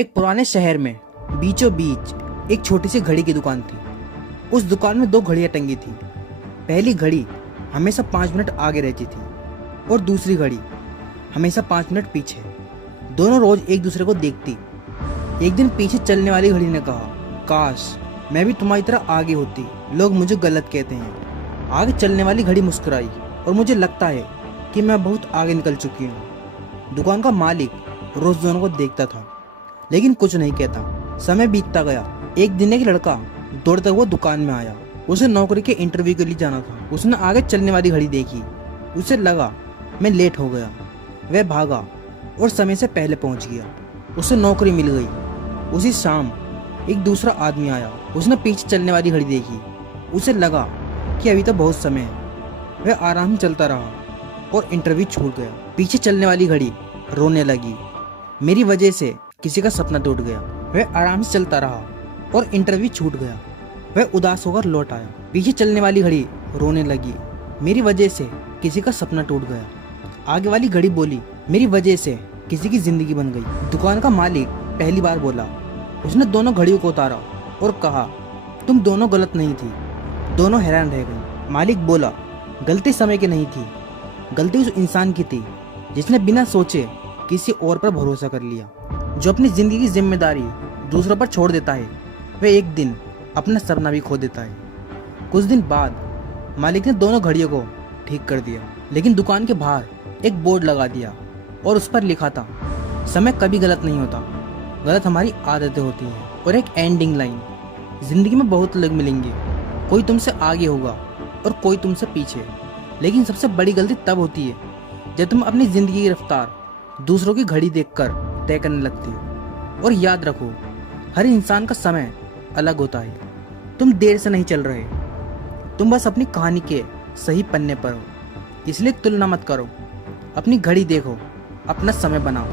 एक पुराने शहर में बीचों बीच एक छोटी सी घड़ी की दुकान थी। उस दुकान में दो घड़ियां टंगी थी। पहली घड़ी हमेशा 5 मिनट आगे रहती थी और दूसरी घड़ी हमेशा 5 मिनट पीछे। दोनों रोज एक दूसरे को देखती। एक दिन पीछे चलने वाली घड़ी ने कहा, काश मैं भी तुम्हारी तरह आगे होती, लोग मुझे गलत कहते हैं। आगे चलने वाली घड़ी मुस्कुराई और मुझे लगता है कि मैं बहुत आगे निकल चुकी हूँ। दुकान का मालिक रोज दोनों को देखता था लेकिन कुछ नहीं कहता। समय बीतता गया। एक दिन एक लड़का दौड़ता हुआ दुकान में आया। उसे नौकरी के इंटरव्यू के लिए जाना था। उसने आगे चलने वाली घड़ी देखी। उसे लगा मैं लेट हो गया। वह भागा और समय से पहले पहुंच गया। उसे नौकरी मिल गई। उसी शाम एक दूसरा आदमी आया। उसने पीछे चलने वाली घड़ी देखी। उसे लगा कि अभी तो बहुत समय है। वह आराम से चलता रहा और इंटरव्यू छूट गया। पीछे चलने वाली घड़ी रोने लगी, मेरी वजह से किसी का सपना टूट गया। वह आराम से चलता रहा और इंटरव्यू छूट गया। वह उदास होकर लौट आया। पीछे चलने वाली घड़ी रोने लगी, मेरी वजह से किसी का सपना टूट गया। आगे वाली घड़ी बोली, मेरी वजह से किसी की जिंदगी बन गई। दुकान का मालिक पहली बार बोला। उसने दोनों घड़ियों को उतारा और कहा, तुम दोनों गलत नहीं थी। दोनों हैरान रह गई। मालिक बोला, गलती समय की नहीं थी, गलती उस इंसान की थी जिसने बिना सोचे किसी और पर भरोसा कर लिया। जो अपनी जिंदगी की जिम्मेदारी दूसरों पर छोड़ देता है वह एक दिन अपना सपना भी खो देता है। कुछ दिन बाद मालिक ने दोनों घड़ियों को ठीक कर दिया, लेकिन दुकान के बाहर एक बोर्ड लगा दिया और उस पर लिखा था, समय कभी गलत नहीं होता, गलत हमारी आदतें होती हैं। और एक एंडिंग लाइन, जिंदगी में बहुत लोग मिलेंगे, कोई तुमसे आगे होगा और कोई तुमसे पीछे, लेकिन सबसे बड़ी गलती तब होती है जब तुम अपनी जिंदगी की रफ्तार दूसरों की घड़ी देखकर तय करने लगती हो। और याद रखो, हर इंसान का समय अलग होता है। तुम देर से नहीं चल रहे, तुम बस अपनी कहानी के सही पन्ने पर हो। इसलिए तुलना मत करो, अपनी घड़ी देखो, अपना समय बनाओ।